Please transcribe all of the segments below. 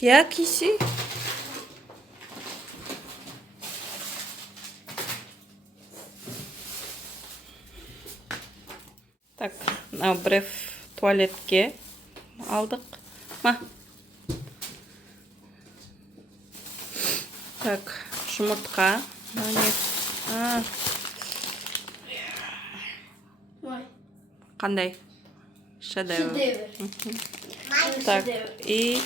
Я киси. Так, бреф туалетке алдық. Так, жұмыртқа. Қандай? Шедевр. Так, и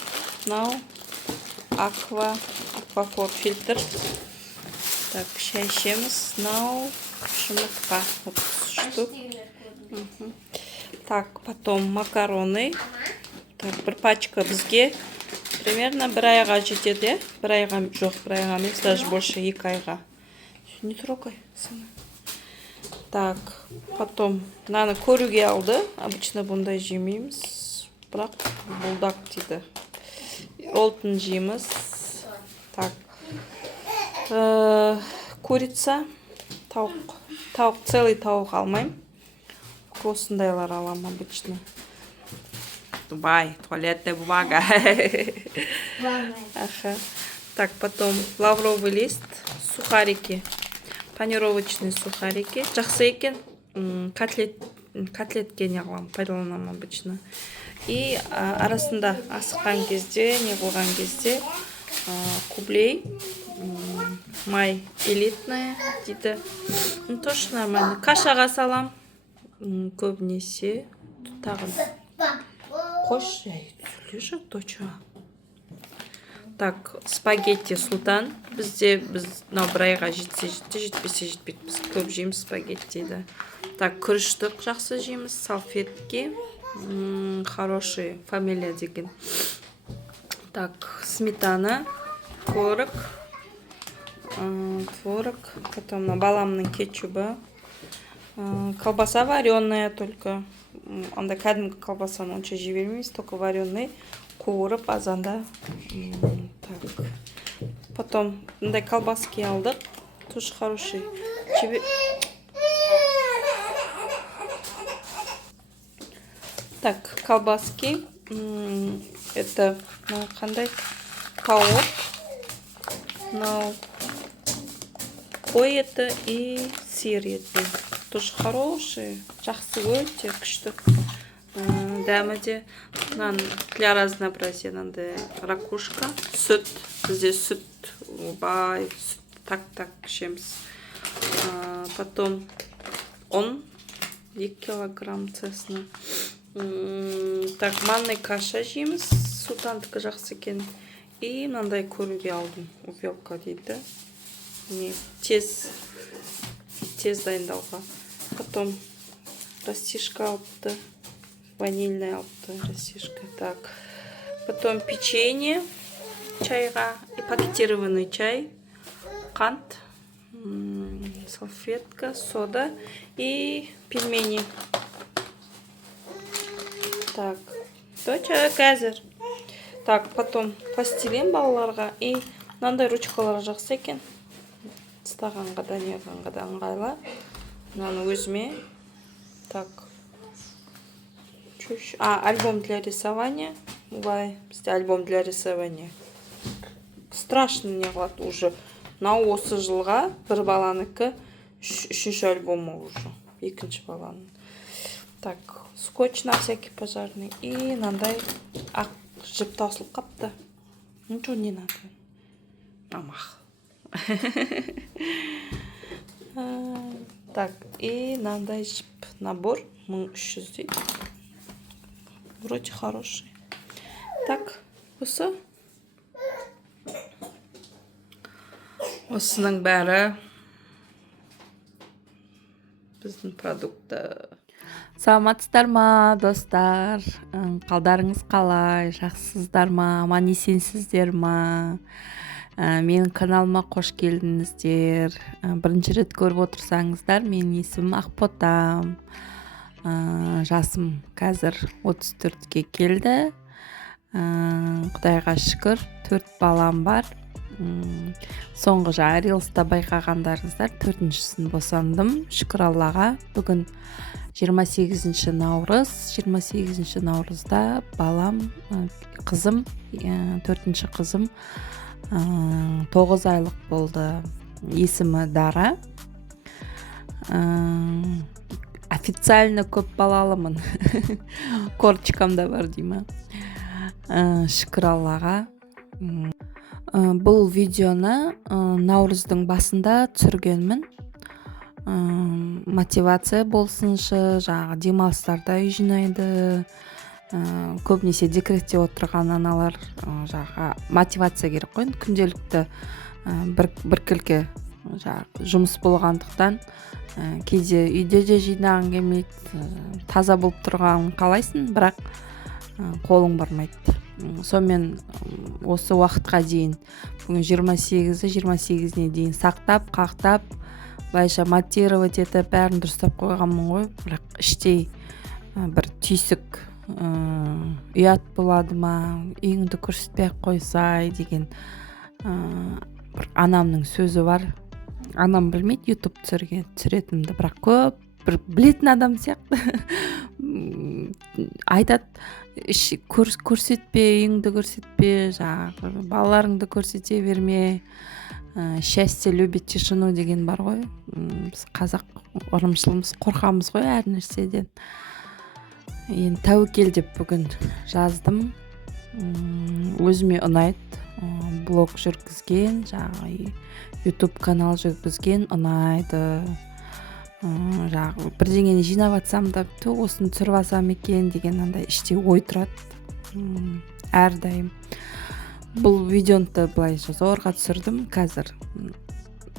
аквафор фильтр. Так, шай ішеміз. Жұмыртқа. 30 штук. Так, потом макароны. Так, бір пачка бізге примерно бір айға жетеді. Бір айға жоқ, бір айға емес, даже больше 2 айға. Не трогай, сына. Так, потом мынаны көруге алды. Обычно бұндай жемейміз. Бірақ бұлдақ дейді. Олтын жейміз. Так, курица, тауық, целый тауық алмайм. Осындайлар алам обычно. Дубай, туалетная бумага. Так, потом лавровый лист, сухарики, панировочные сухарики. Жақсы екен, котлетке не қылам, пайдаланам обычно. И арасында асыққан кезде, не қылған кезде кублей, май элитная дейді. Тоже нормально. Кашаға салам. Көбінесе тағын. Қош жай, сөйлеші, точа. Так, спагетти султан. Біз бір айға жетсе жетті, жетпесе жетпейді. Біз көп жейміз спагеттиді. Так, күріштік жақсы жейміз. Салфетки. Хороший фамилия деген. Так, сметана, творог. Потом баламның кетчубы. Колбаса вареная только. Анда кәдімгі колбасаны онша жей бермейміз, только вареный. Қуырып азанда. Так. Потом мындай колбаски алдық. Тоже хороший. Так, колбаски. Это қандай? Тауық. Қой еті и сыр еті. Тоже хорошие, жақсы өте күшті. Дәмі де, для разнообразия, ракушка, сүт, бізде сүт, бай, сүт, так ішеміз. Потом 2 килограмм цесна. Так, манный каша жейміз, султандікі жақсы екен. И мынандай көруге алдым, увелка дейді. Тез дайындауға. Потом растишка алыпты, ванильная алыпты растишка. Так, потом печенье чайға, и пакетированный чай, қант, салфетка, сода и пельмени. Так, точа қазір. Так, потом пластилин балаларға и мынандай ручкалар жақсы екен. Стағанға да, неғанға да ыңғайлы. Мынаны өзіме. Так. Альбом для рисования. Бай, бізде альбом для рисования. Страшно не қылады уже. Осы жылға бір баланыкі, 3-ші альбомы уже. 2-ші баланың. Так, скотч на всякий пожарный. И мынандай ақ жіп таусылып қапты. Ничего не надо. Амах. Так, и мынандай жіп набор 1300 дейді. Вроде хороший. Так, осы. Осының бәрі біздің продукты. Саламатсыздар ма, достар? Қалдарыңыз қалай? Жақсысыздар ма? Аман есенсіздер ма? Менің каналыма қош келдіңіздер. Бірінші рет көріп отырсаңыздар, менің есімім Ақботам. Жасым қазір 34-ке келді. Құдайға шүкір, 4 балам бар. Соңғы жаңа рилста байқағандарыңыздар 4-шісін босандым. Шүкір Аллаға. Бүгін 28 наурыз. 28 наурызда балам, қызым, 4-ші қызым 9 айлық болды. Есімі Дара. Официально көп балалымын. Корчикам да бар деймін. Шүкір Аллаға. Бұл видеоны наурыздың басында түсіргенмін. Мотивация болсыншы, жаңағы демалыстарда үй жинайды. Көбінесе декретте отырған аналар жаңағы мотивация керек қой. Күнделікті біркелкі жұмыс болғандықтан кейде үйде де жинағың келмейді, таза болып тұрғанын қалайсың, бірақ қолың бармайды. Сонымен осы уақытқа дейін, бүгін 28-іне дейін сақтап, қақтап, былайша мотивировать етіп, бәрін дұрыстап қойғанмын ғой, бірақ іштей бір түйсік ұят болады ма, үйіңді көрсетпей қойсай деген бір анамның сөзі бар. Анам білмейді YouTube түсіретінімді, бірақ көп бір білетін адам сияқты айтады, көрсетпе, үйіңді көрсетпе, жаңағы балаларыңды көрсете берме, счастье любит тишину деген бар ғой. Біз қазақ ырымшылымыз, қорқамыз ғой әр нәрседен. Енді тәуекел деп бүгін жаздым. Өзіме ұнайды. Блог жүргізген, жаңағы YouTube канал жүргізген ұнайды. Жаңағы бірдеңені жинап атсам да, осыны түсіріп алсам екен деген андай іште ой тұрады. Әрдайым. Бұл видеоны былайша зорға түсірдім. Қазір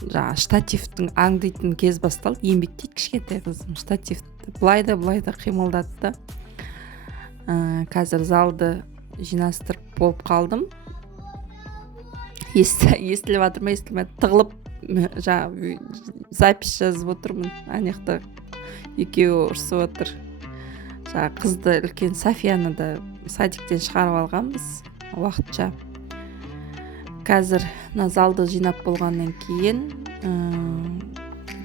жаңағы штативтің аңдайтын кез басталды. Еңбектейді кішкентай қызым. Штативті былайда қимылдатты. Қазір залды жинастырып болып қалдым. Естіліп жатыр ма, естілмей тығылып запись жазып отырмын. Анаяқта екеуі ұрсып отыр. Қызды үлкен Софияны да садиктен шығарып алғанбыз уақытша. Қазір залды жинап болғаннан кейін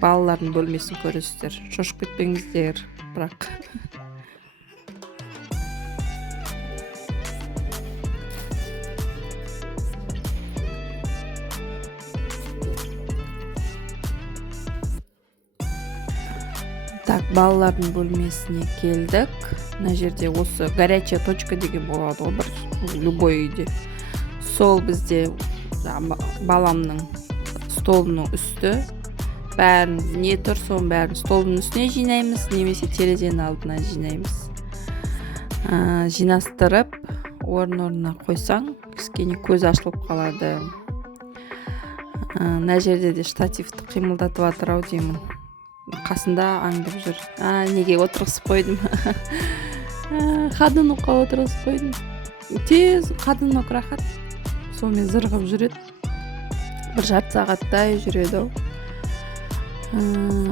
балалардың бөлмесін көресіздер. Шошып кетпеңіздер, бірақ балалардың бөлмесіне келдік. Мына жерде осы горячая точка деген болады ғой, бір любой үйде. Сол бізде баламның столының үсті. Бәрін не тұр, соның бәрін столының үстіне жинаймыз, немесе терезенің алдына жинаймыз. Жинастырып, орын-орнына қойсаң, кішкене көз ашылып қалады. Мына жерде де штативті қимылдатып жатыр ау деймін. Қасында аңдып жүр. Неге отырғызып қойдым. Қадынуққа отырғызып қойдым. Тез қадынуқ рахат. Сонымен зырғып жүреді. Бір жарты сағаттай жүреді.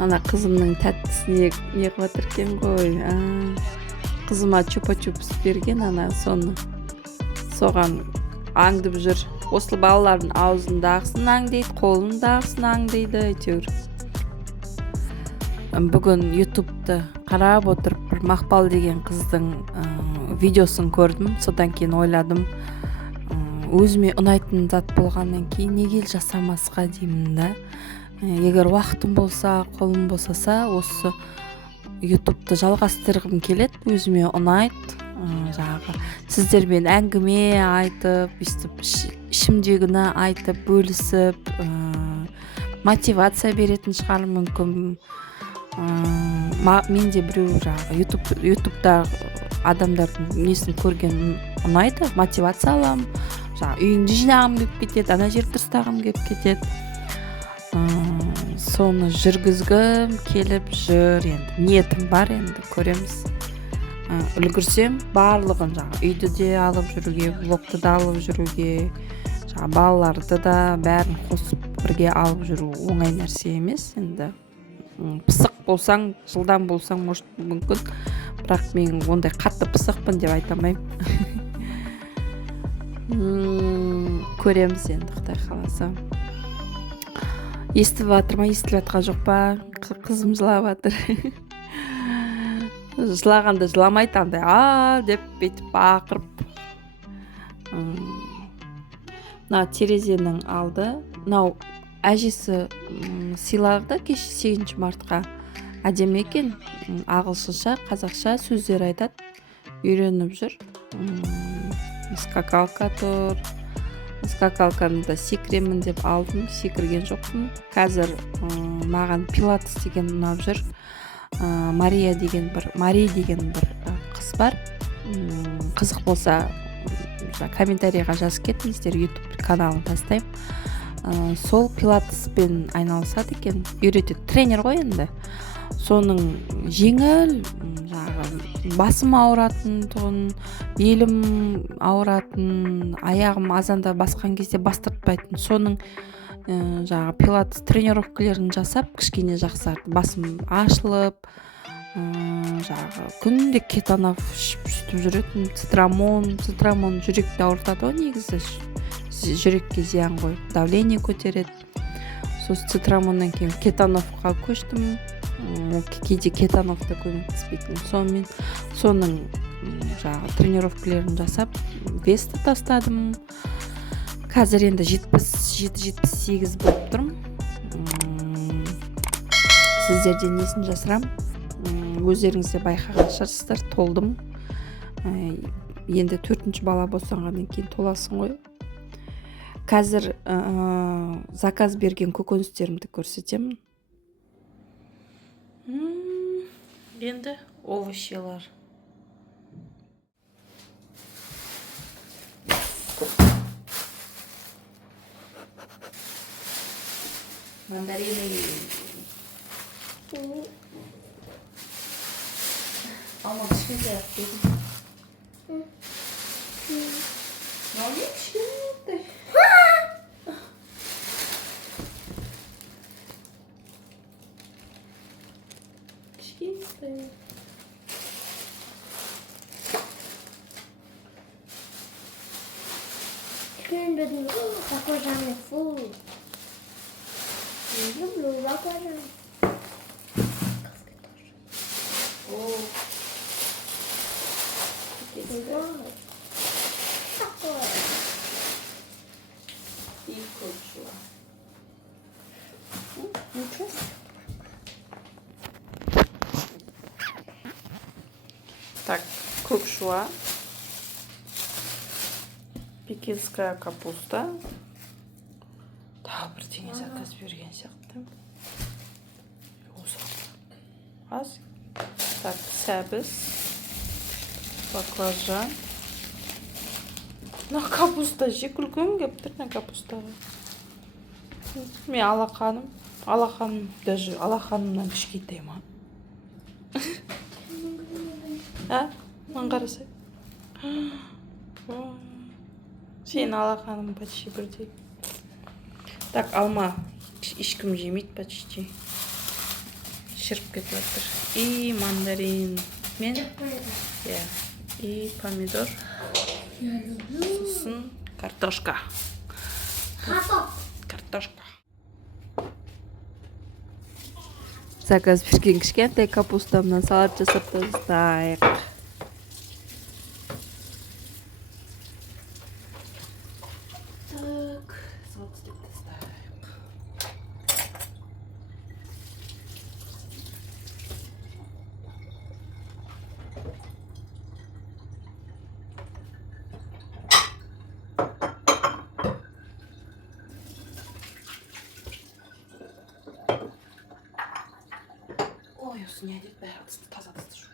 Ана қызымның тәттісіне не қылып жатыр екен ғой. Қызыма чупа-чупс берген, ана соған аңдып жүр. Осы балалардың аузындағысын аңдайды, қолындағысын аңдайды, әйтеуір. Бүгін YouTube'ды қарап отырып, бір Мақпал деген қыздың видеосын көрдім. Содан кейін ойладым, өзіме ұнайтын зат болғаннан кейін неге жасамасқа деймін да. Егер уақытым болса, қолым босаса, осы YouTube'ды жалғастырғым келеді, өзіме ұнайды. Жаңағы сіздермен әңгіме айтып, ішімдегіні айтып, бөлісіп, мотивация беретін шығар мүмкін. Менде біреу YouTube'да адамдардың несін көрген ұнайды, мотивация аламын. Үйіңді жинағым кеп кетеді, ана жер дұрыстағым кеп кетеді. Соны жүргізгім келіп жүр. Енді ниетім бар, енді көреміз. Үлгірсем барлығын үйді де алып жүруге, блогты да алып жүруге, балаларды да бәрін қосып бірге алып жүру оңай нәрсе емес. Енді пысық болсаң, жылдан болсаң, мүмкін, бірақ мен ондай қатты пысықпын деп айтамаймын. көреміз енді Құдай қаласа. Естіп жатыр ма, естіліп жатқан жоқ па? Қызым жылап жатыр. Жылағанда жыламайды, андай деп бүйтіп бақырып. Мына терезенің алды. Мынау әжесі сыйлады кеше 8 мартқа. Әдемі екен. Ағылшынша, қазақша сөздер айтады. Үйреніп жүр. Скакалка тұр. Скакалканы да секіремін деп алдым, секірген жоқпын. Қазір маған пилатес деген ұнап жүр. Мари деген бір қыз бар. Қызық болса комментарийға жазып кетіңіздер, YouTube каналын тастаймын. Сол пилатеспен айналысады екен, үйретеді, тренер ғой енді. Соның жеңіл, басым ауыратын тұғын, белім ауыратын, аяғым азанда басқан кезде бастыртпайтын. Соның пилатес тренировкаларын жасап, кішкене жақсарды. Басым ашылып, күнде кетанов ішіп жүретін. Цитрамон жүректі ауыртады ғой негізі. Жүрекке зиян ғой, давление көтереді. Сол цитрамоннан кейін кетановқа көштім. Кейде кетановта көмектеспейтін. Соның тренировкаларын жасап, весті тастадым. Қазір енді 77-78 болып тұрмын. Сіздерден несін жасырам? Өздеріңізде байқаған шығарсыздар, толдым. Енді 4-ші бала босанғаннан кейін толасың ғой. Қазір заказ берген көкөністерімді көрсетемін. Енді овощилар. Мандарины. Алма кішкентай ақ дедім. Мынау кішкентай. Кішкентай. Баклажаны фу. Я люблю баклажаны. Такое. И кручу. Ничего. Так, крукшуа. Пекинская капуста. Тағы бірдеңе заказ берген сияқты. Аз. Так, сәбіз. Баклажан. Мына капуста жек үлкен кеп тұр, мына капустаға. Мен алақаным даже алақанымнан кішкентай ма. Маған қарасай. Сен алақаным почти бірдей. Так, алма ешкім жемейді почти. Шіріп кетіп жатыр. И мандарин мен, и помидор. Сосын картошка. Картошка. Заказ берген кішкентай капустамнан салат жасап тастайық. Ой, осы не дейді, бәрі таза жоқ.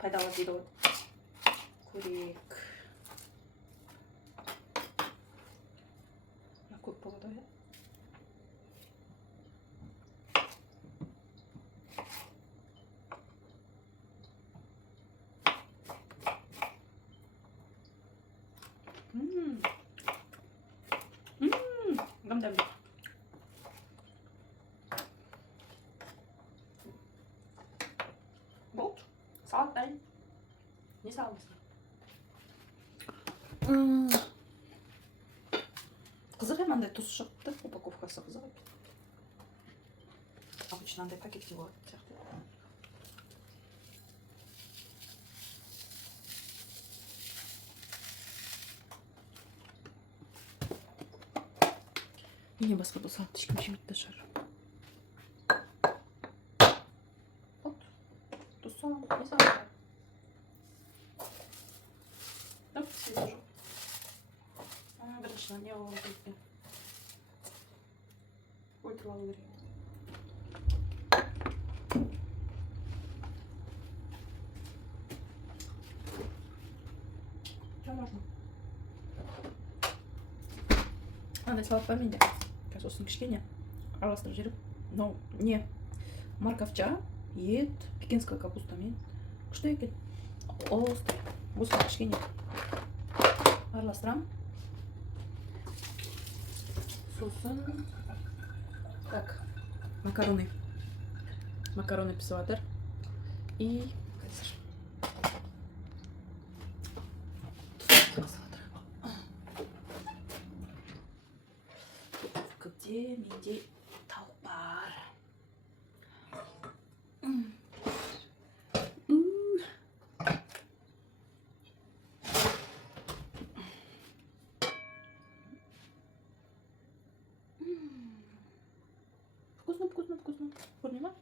пайдалы дейді ғой. Көрейік. Көп болады ғой. Гамдам. Болды. Салат дайын. Не саламыз? Қызық мынандай тұз шықты. Упаковкасы қызық. Обычно андай пакетке болады сияқты. Менен басқа бұл салатты ешкім жемейді шығар. Вот. Тұз салам, не салам. Так, свет жоқ. Біріншіден не оған кеткен. Өлтіріп алу керек. Что можно? Андай салат бар менде. Қазір осыны кішкене араластырып жіберіп. Но не морковча, ет, пекинская капустамен. Күшті екен. Осылай. Осыны кішкене араластырам. Сосын. Так, макароны. Макароны пісіп жатыр. И қазір где менде тауық бар. Вкусно, вкусно, вкусно. Көріне ма?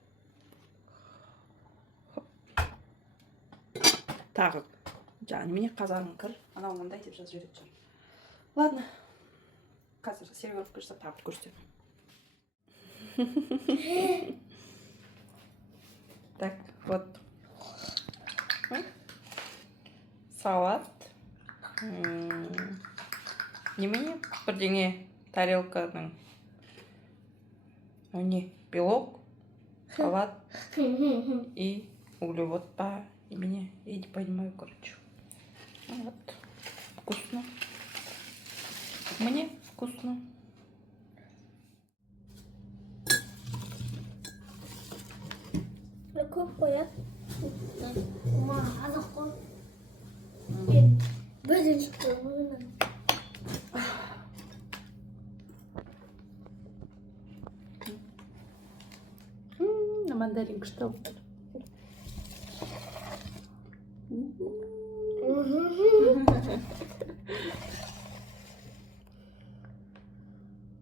Тағы. Жаңа немене қазарың кір. Анау мындай деп жазып жібереді шығар. Ладно. Қазір сервировка жасап тағы көрсетемін. Так, вот. Салат. Немене? Бірдеңе тарелканың. Не, белок, салат и углевод по имени. Я не понимаю, короче. Вот. Вкусно. Мне вкусно. Көп қояды. Азық қой. Бірден шықты ойынан. Мандарин что?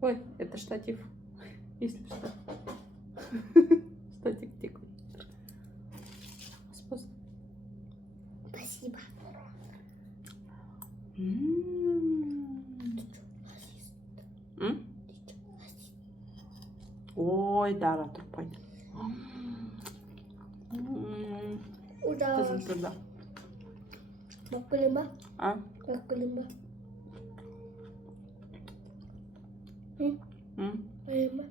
Ой, это штатив, если что. Штатик тикает. Спасибо. Ой, Дара, трупай. Udah. Tunda. Mau kelima? А? Mau kelima? Kelima?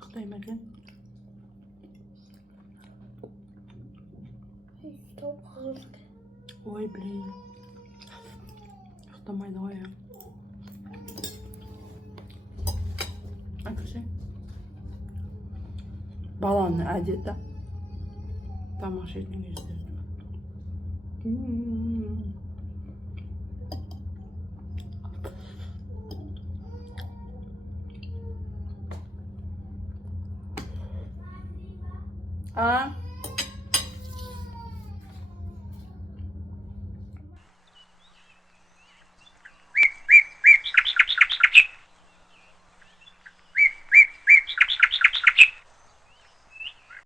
Қытай мәкен. Стоп, қызылды. Ой, блин. Ұқтамайды ғой. Әкірсе. Баланы әдеті. Тамақ жейтін кезде. А?